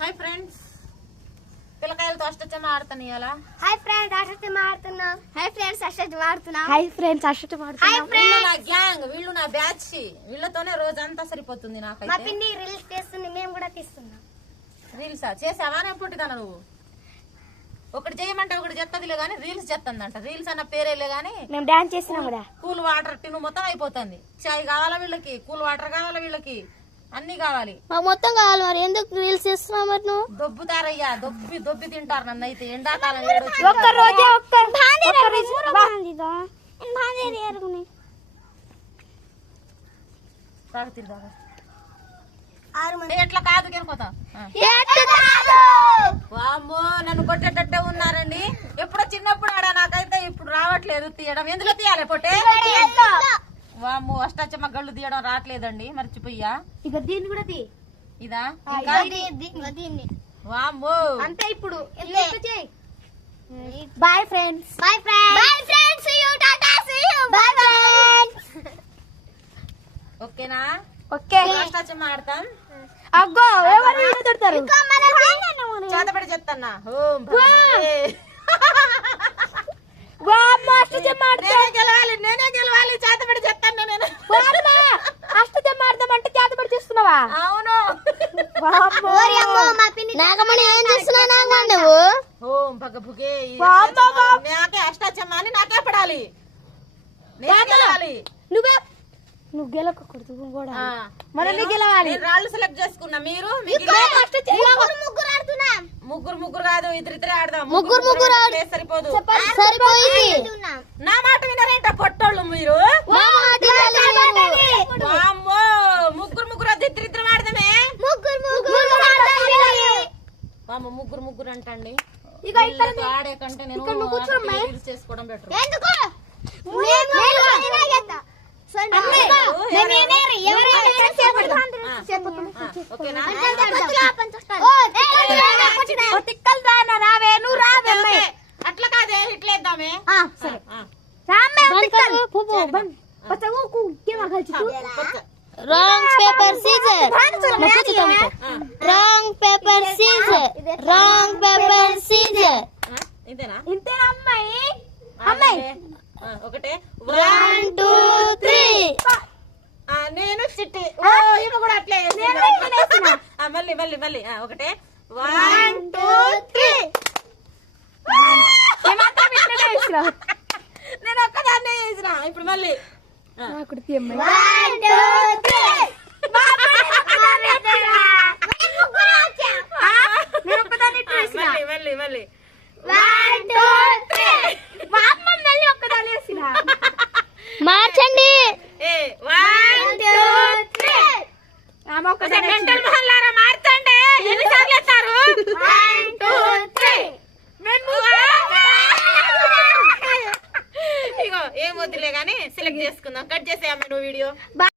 Hi friends, పిల్లకాయలతో అష్టచమ్మ ఆడుతాను ఇవాళ. Hi friends, అష్టచమ్మ ఆడుతున్నాం. హాయ్ ఫ్రెండ్స్, అష్టచమ్మ ఆడుతున్నాం. హాయ్ ఫ్రెండ్స్, అష్టచమ్మ ఆడుతున్నాం. వీళ్ళు నా గ్యాంగ్, వీళ్ళు నా బ్యాచ్. వీళ్ళతోనే రోజంతా సరిపోతుంది మా నాకైతే. పిన్ని రీల్స్ తీస్తుంది, మేము కూడా తీస్తున్నాం. రీల్సా చేసావా? నేను పుట్టిదాను. నువ్వు ఒకటి చేయమంటే ఒకటి చెత్తదిలే గానీ రీల్స్ చెత్తందంట. రీల్స్ అన్న పేరేలే గానీ మేము డాన్స్ చేసినాం కదా. కూల్ వాటర్ టిన్ను మొత్తం అయిపోతుంది. చాయ్ కావాలా వీళ్ళకి, కూల్ వాటర్ కావాలా వీళ్ళకి, అన్ని కావాలి. మాకు మొత్తం కావాలి. మరి ఎందుకు రీల్స్ చేస్తున్నావు? మరి నువ్వు దొబ్బుతారయ్యా, దొబ్బి తింటారు నన్ను అయితే. ఎండాకాలం ఒక్క రోజే ఎట్లా కాదు కెనుకోతా. వామ్మో, నన్ను కొట్టేటట్టే ఉన్నారండి. ఎప్పుడో చిన్నప్పుడు ఆడా, నాకైతే ఇప్పుడు రావట్లేదు తీయడం. ఎందులో తీయాలి పొట్టే? వామ్మో, అష్టాచమ్మ గళ్ళు తీయడం రావట్లేదండి, మర్చిపోయా. ఇక దీన్ని కూడా తీ. ఇదా దీన్ని వామ్మో. అంతే. ఇప్పుడు boyfriends. Boyfriends. Boyfriends, see you, టాటా, సీ యు, బాయ్ ఫ్రెండ్స్. ఓకేనా? ఓకే. అష్టాచమ్మ ఆడతాం. అగ్గో, ఎవరు వీడియో తిడతారు? చేతపడి చెప్తాన్నా. ఓం భగవతే. అష్టచమ్మ నేనే గెలవాలి. చేతపడి చెప్తాను నేను. అష్టచమ్మ ఆడదామంటే చేతబడి చేస్తున్నావా? అవును. నాగమణి ఏం చేస్తున్నావు నువ్వు? ఓం భగభుగే. నాకే అష్టాచమ్మ అని నాకే పడాలి. నేనే గెలవాలి. నువ్వు గెలకూడదు కూడా. మనం గెలవాలి. నేను రాళ్ళు సెలెక్ట్ చేసుకున్నా. మీరు ముగ్గురు ఆడుతున్నాం. ముగ్గురు కాదు, ఇద్దరిద్దరే ఆడదాం. ముగ్గురు సరిపోదు. సరిపోయింది. నా మాట వినరేంట పొట్టోళ్ళు మీరు? వామ్మో, ముగ్గురు వద్దు, ఇద్దరిద్దరం ఆడదామే. వామ్మో, ముగ్గురు అంటండి. వీళ్ళతో ఆడే కంటే నేను రీల్స్ చేసుకోవడం బెటర్. ఓకేనా? అట్లా కాదే, ఇట్లేద్దామే. Rock paper scissor. Rock paper scissor. Rock paper scissor. ఇంతేనా? ఇంతే అమ్మాయి. ఒకటే 1 2 3. నేను చిట్టి. ఇవి కూడా అట్లే మళ్ళీ ఒకటే 1 2 3. నేను ఒక్కదాన్నే చేసిన. ఇప్పుడు మళ్ళీ 1 2 3. మళ్ళీ 1 2 3. మార్చండి. 1 2 3. మెంటల్ మహల్లారా మార్చండి. ఎన్నిసార్లు వేస్తారు? 1 2 3. ఇగో ఏం వద్దులే గానీ సెలెక్ట్ చేసుకుందాం. కట్ చేసేయమ్మ నువ్వు వీడియో.